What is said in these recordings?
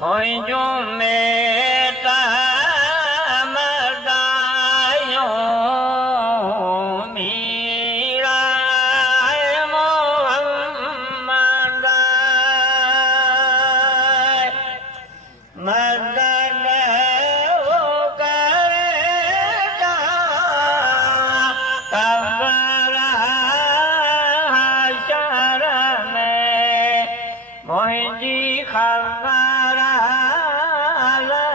मुझो मेटा मदायो मीरा मोहम्मद मदद वो करेगा कब्र हशर में मुझी खबर ले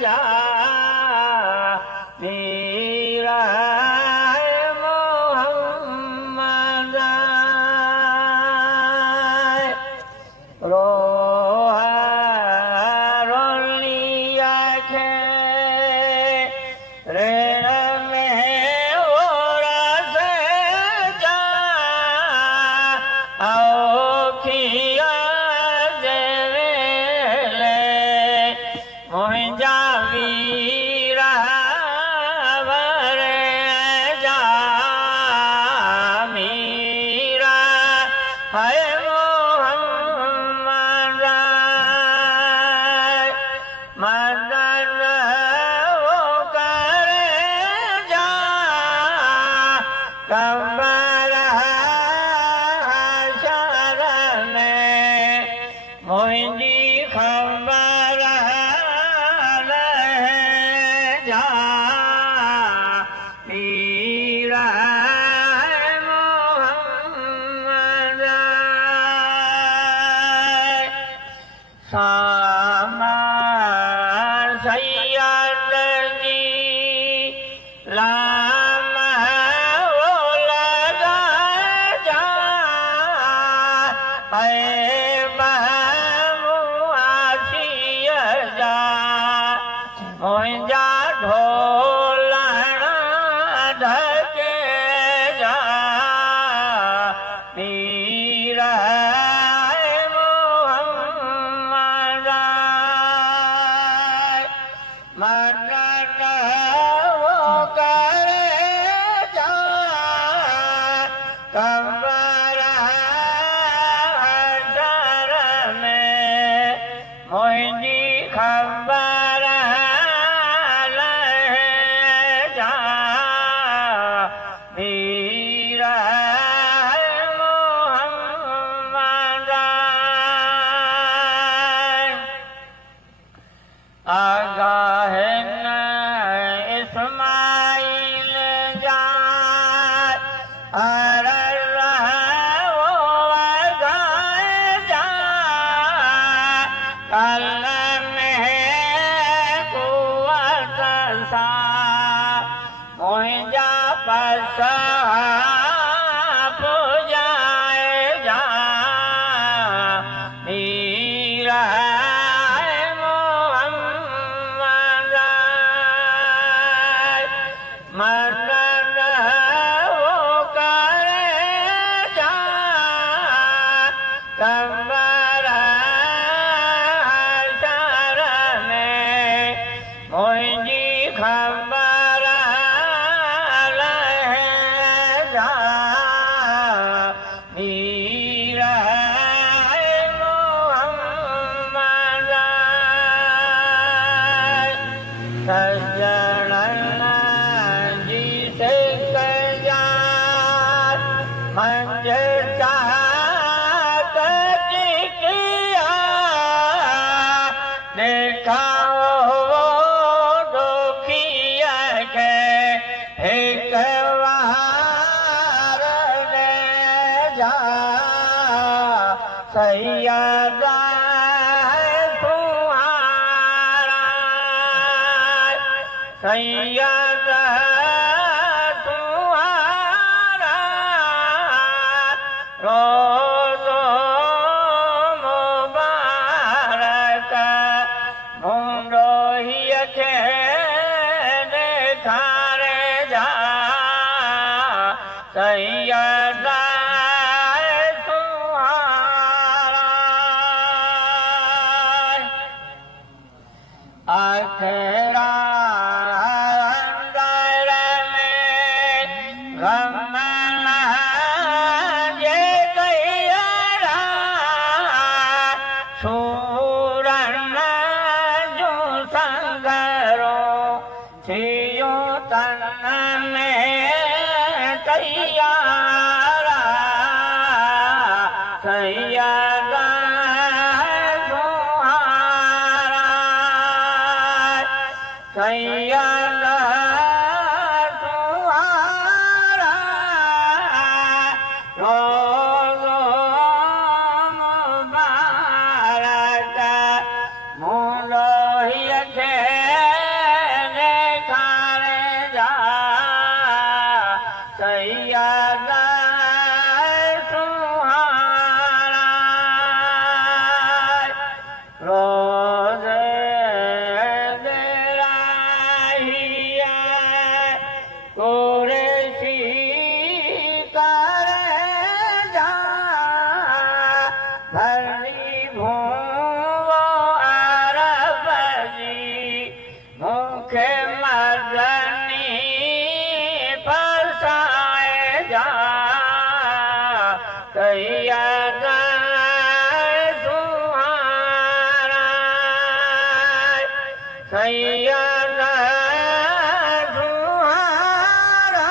जा मीरा मोहम्मद रोलिया के रे में और से जा औखिया मुझा वीरा वर जा मीरा है मोहम्मद मदद वो करे जा कब्र हशर में मुझी खबर जा मीरा मोहम्मद सामर सैयद जी लाम वो लगा जा मुझा ढोलण ढके जा मीरा मोहम्मद मदद वो करे जा कब्र हशर में मुझी खबर मीरा मोहम्मद आगाह न इस्माइल जाए अरर वो आगाह जाए कल में कुव्वत सा मुझा पस पुजाए जा मीरा मोहम्मद मदद वो करे जा कब्र हशर में मुझी खबर जा मीरा मोहम्मद सजन जी से कजा मंजर किया देखा वो दुखिया के एक सैयदा तुम्हारा सैयदा तुम्हारा रोज़ो मुबारक मुंडो ही के देखारे जा सैयदा आखिरा अंदर में गम ये गया सूरज थियो तन में तैयारा सैयदा सुहारा सैयदा सुहारा रोज़ो मुबारक मुंडोहीअ खे ॾेखारे जा सैयदा सुहारा रोज़े दिलाहिया कुरैशी करे जा भरणी भूवो अरब जी मूंखे मदनी फसाए जा सैयदा सुहारा सैयदा सुहारा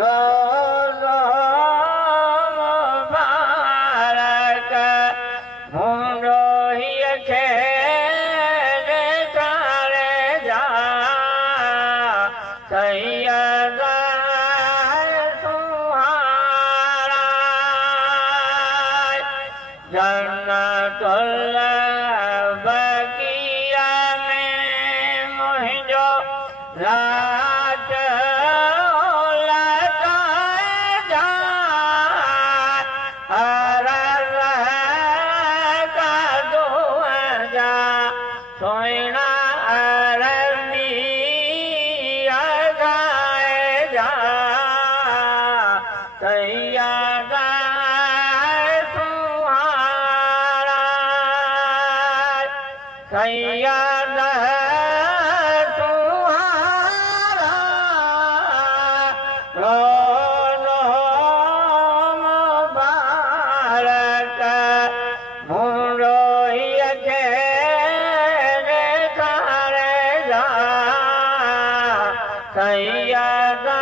रोज़ो मुबारक मुंडोहीअ खे ॾेखारे जा सैयदा सुहारा जन्नतुल बक़ीअ में मुंहिंजो लाज लॻाए जा हर कदुअ जा सुहिणा अरबी ॻाए जा सैयदा सुहारा सैयदा सुहारा रोज़ो मुबारक मुंडोहीअ खे ॾेखारे जा सैयदा